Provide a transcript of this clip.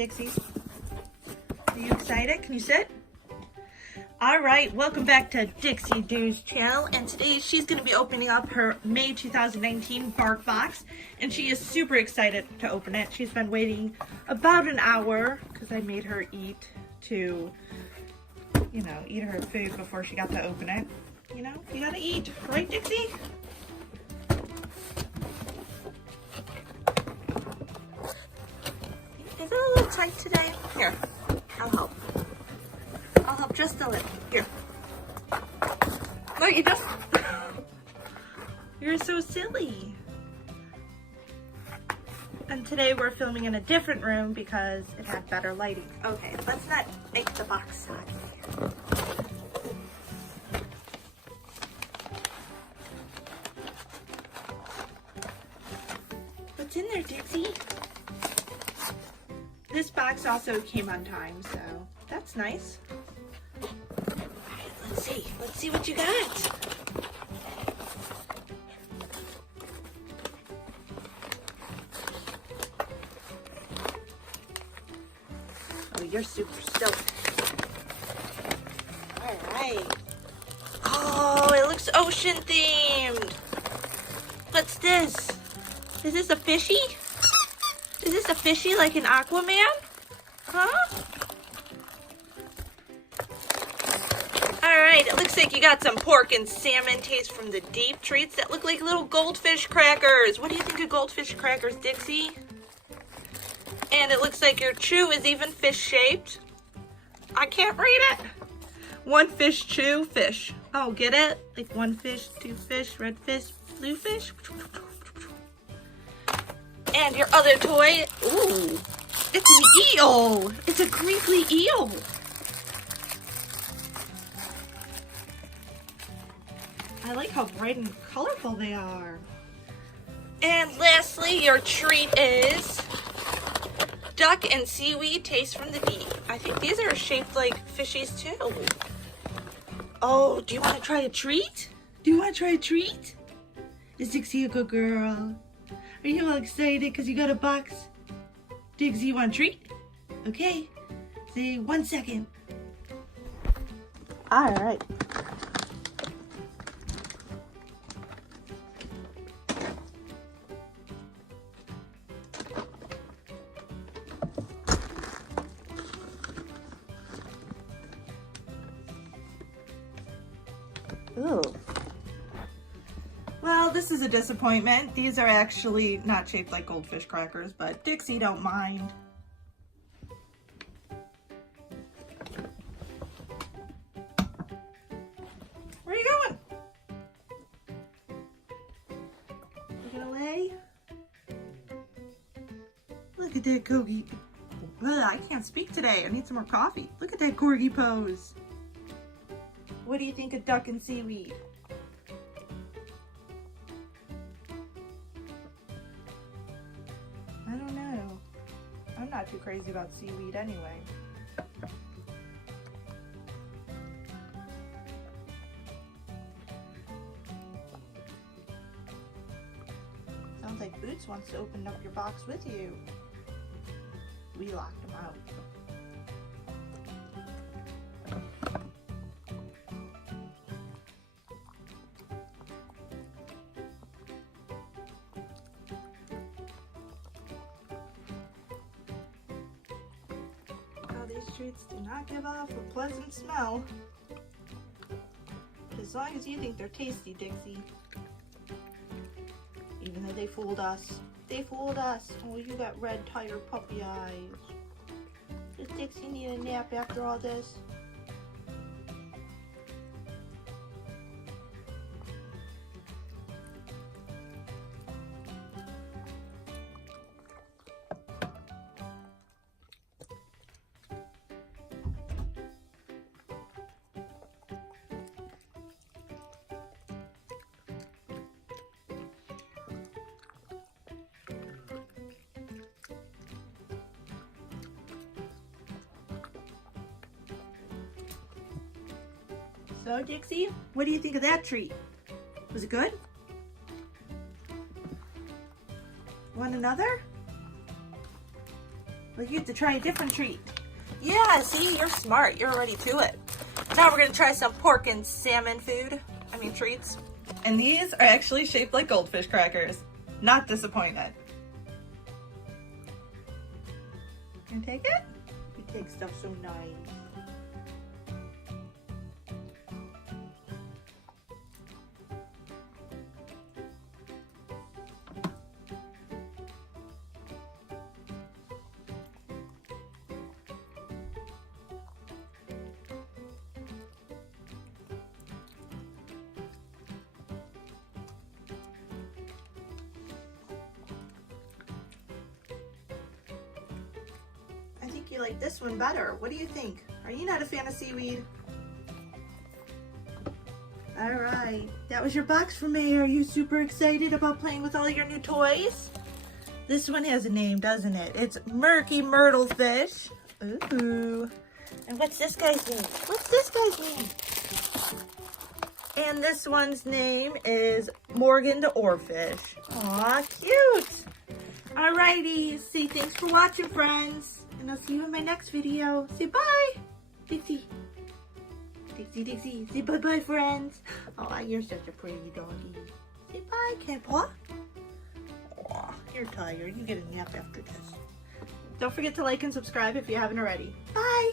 Dixie? Are you excited? Can you sit? Alright, welcome back to Dixie Do's channel, and today she's going to be opening up her May 2019 BarkBox, and she is super excited to open it. She's been waiting about an hour, because I made her eat her food before she got to open it. You know, you gotta eat, right Dixie? Is it a little tight today? Here, I'll help. I'll help just a little. Here. Look, you just... You're so silly. And today we're filming in a different room because it had better lighting. Okay, let's not make the box soggy. What's in there, Dixie? This box also came on time, so that's nice. Alright, let's see what you got. Oh, you're super stoked. Alright. Oh, it looks ocean themed. What's this? Is this a fishy? Is this a fishy like an Aquaman? Huh? Alright, it looks like you got some pork and salmon taste from the deep treats that look like little goldfish crackers. What do you think of goldfish crackers, Dixie? And it looks like your chew is even fish shaped. I can't read it. One fish, chew, fish. Oh, get it? Like one fish, two fish, red fish, blue fish. And your other toy, ooh, it's an eel. It's a crinkly eel. I like how bright and colorful they are. And lastly, your treat is duck and seaweed taste from the deep. I think these are shaped like fishies too. Oh, do you want to try a treat? Do you want to try a treat? Is Dixie a good girl? Are you all excited because you got a box? Dixie, you want a treat? Okay. Say 1 second. All right. Ooh. Well, this is a disappointment. These are actually not shaped like goldfish crackers, but Dixie don't mind. Where are you going? You gonna lay? Look at that corgi. Ugh, I can't speak today. I need some more coffee. Look at that corgi pose. What do you think of duck and seaweed? I don't know. I'm not too crazy about seaweed anyway. Sounds like Boots wants to open up your box with you. We locked him out. These treats do not give off a pleasant smell. As long as you think they're tasty, Dixie. Even though they fooled us. They fooled us. Oh, you got red, tired puppy eyes. Does Dixie need a nap after all this? So, Dixie, what do you think of that treat? Was it good? Want another? Well, you get to try a different treat. Yeah, see, you're smart. You're already to it. Now we're gonna try some pork and salmon treats. And these are actually shaped like goldfish crackers. Not disappointed. Can you take it? You take stuff so nice. I think you like this one better. What do you think? Are you not a fan of seaweed? All right, that was your box for me. Are you super excited about playing with all your new toys? This one has a name, doesn't it? It's Murky Myrtle Fish. Ooh. And what's this guy's name? What's this guy's name? And this one's name is Morgan the Oarfish. Aw, cute. Alrighty, say thanks for watching, friends. And I'll see you in my next video. Say bye, Dixie. Dixie, Dixie. Say bye-bye, friends. Oh, you're such a pretty doggy. Say bye, Grandpa. Oh, you're tired. You get a nap after this. Don't forget to like and subscribe if you haven't already. Bye.